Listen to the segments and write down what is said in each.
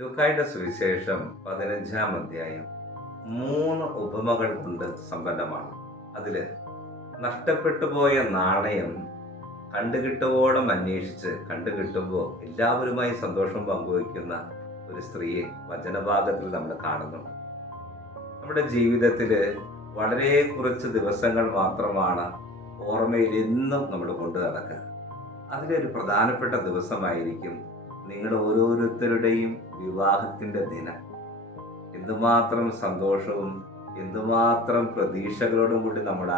ലൂക്കായുടെ സുവിശേഷം 15-ാം അധ്യായം 3 ഉപമകൾ കൊണ്ട് സമ്പന്നമാണ്. അതില് നഷ്ടപ്പെട്ടു പോയ നാണയം കണ്ടുകിട്ടുവോളം അന്വേഷിച്ച് കണ്ടുകിട്ടുമ്പോൾ എല്ലാവരുമായി സന്തോഷം പങ്കുവയ്ക്കുന്ന ഒരു സ്ത്രീയെ വചനഭാഗത്തിൽ നമ്മൾ കാണുന്നുണ്ട്. നമ്മുടെ ജീവിതത്തിൽ വളരെ കുറച്ച് ദിവസങ്ങൾ മാത്രമാണ് ഓർമ്മയിൽ എന്നും നമ്മൾ കൊണ്ടു നടക്കുക. അതിലൊരു പ്രധാനപ്പെട്ട ദിവസമായിരിക്കും നിങ്ങൾ ഓരോരുത്തരുടെയും വിവാഹത്തിൻ്റെ ദിനം. എന്തുമാത്രം സന്തോഷവും എന്തുമാത്രം പ്രതീക്ഷകളോടും കൂടി നമ്മൾ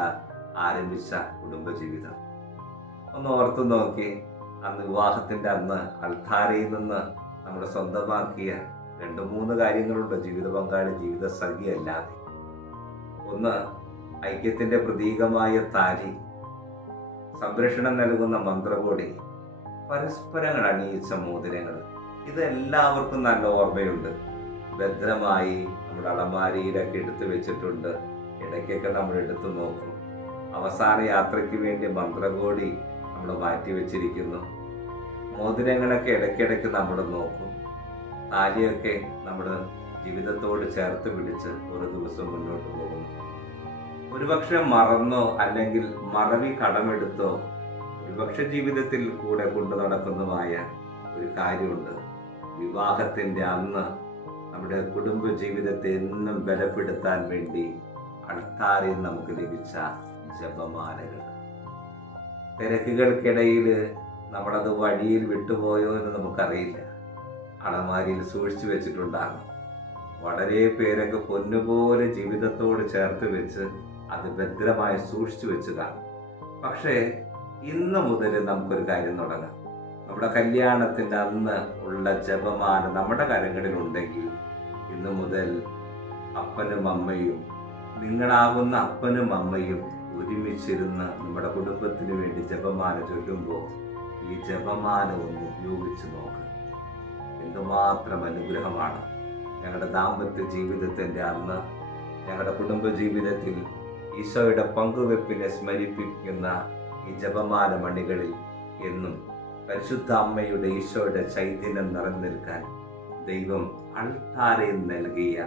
ആരംഭിച്ച കുടുംബജീവിതം ഒന്ന് ഓർത്തു നോക്കി. അന്ന് വിവാഹത്തിൻ്റെ അന്ന് അൾത്താരയിൽ നിന്ന് നമ്മൾ സ്വന്തമാക്കിയ 2-3 കാര്യങ്ങളുണ്ട് ജീവിത പങ്കാളി, ജീവിത സഖി അല്ലാതെ. ഒന്ന്, ഐക്യത്തിൻ്റെ പ്രതീകമായ താലി, സംരക്ഷണം നൽകുന്ന മന്ത്രകോടി, പരസ്പരങ്ങൾ അണിയിച്ച മോതിരങ്ങൾ. ഇത് എല്ലാവർക്കും നല്ല ഓർമ്മയുണ്ട്. ഭദ്രമായി നമ്മുടെ അലമാരിയിലൊക്കെ എടുത്തു വെച്ചിട്ടുണ്ട്. ഇടയ്ക്കൊക്കെ നമ്മൾ എടുത്തു നോക്കും. അവസാന യാത്രയ്ക്ക് വേണ്ടി മന്ത്രകോടി നമ്മൾ മാറ്റി വെച്ചിരിക്കുന്നു. മോതിരങ്ങളൊക്കെ ഇടയ്ക്കിടയ്ക്ക് നമ്മൾ നോക്കും. താലിയൊക്കെ നമ്മൾ ജീവിതത്തോട് ചേർത്ത് പിടിച്ച് ഒരു ദിവസം മുന്നോട്ട് പോകുന്നു. ഒരുപക്ഷെ മറന്നോ അല്ലെങ്കിൽ മറവി കടമെടുത്തോ ഒരുപക്ഷെ ജീവിതത്തിൽ കൂടെ കൊണ്ടു നടക്കുന്നതുമായ ഒരു കാര്യമുണ്ട്. വിവാഹത്തിൻ്റെ അന്ന് നമ്മുടെ കുടുംബ ജീവിതത്തെ എന്നും ബലപ്പെടുത്താൻ വേണ്ടി അൾത്താരയിൽ നമുക്ക് ലഭിച്ച ജപമാലകൾ. തിരക്കുകൾക്കിടയിൽ നമ്മളത് വഴിയിൽ വിട്ടുപോയോ എന്ന് നമുക്കറിയില്ല. അലമാരിയിൽ സൂക്ഷിച്ചു വെച്ചിട്ടുണ്ടാകും. വളരെ പേരൊക്കെ പൊന്നുപോലെ ജീവിതത്തോട് ചേർത്ത് വെച്ച് അത് ഭദ്രമായി സൂക്ഷിച്ചു വെച്ച് കാണും. പക്ഷേ ഇന്ന് മുതൽ നമുക്കൊരു കാര്യം തുടങ്ങാം. നമ്മുടെ കല്യാണത്തിൻ്റെ അന്ന് ഉള്ള ജപമാല നമ്മുടെ കരങ്ങളിലുണ്ടെങ്കിൽ ഇന്ന് മുതൽ അപ്പനും അമ്മയും, നിങ്ങളാകുന്ന അപ്പനും അമ്മയും ഒരുമിച്ചിരുന്ന് നമ്മുടെ കുടുംബത്തിന് വേണ്ടി ജപമാല ചൊല്ലുമ്പോൾ ഈ ജപമാല ഒന്ന് ഉപയോഗിച്ച് നോക്കുക. എന്തുമാത്രം അനുഗ്രഹമാണ്. ഞങ്ങളുടെ ദാമ്പത്യ ജീവിതത്തിൻ്റെ അന്ന്, ഞങ്ങളുടെ കുടുംബ ജീവിതത്തിൽ ഈശോയുടെ പങ്കുവെപ്പിനെ സ്മരിപ്പിക്കുന്ന ഈ ജപമാല മണികളിൽ എന്നും പരിശുദ്ധ അമ്മയുടെ ഈശോയുടെ ചൈതന്യം നിറഞ്ഞു നിൽക്കാൻ ദൈവം അൾത്താരയിൽ നൽകിയ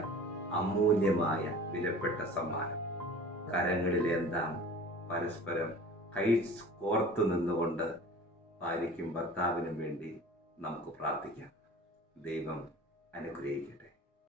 അമൂല്യമായ വിലപ്പെട്ട സമ്മാനം. കരങ്ങളിലെന്താം പരസ്പരം കൈ കോർത്തു നിന്നുകൊണ്ട് ഭാര്യയ്ക്കും ഭർത്താവിനും വേണ്ടി നമുക്ക് പ്രാർത്ഥിക്കാം. ദൈവം അനുഗ്രഹിക്കട്ടെ.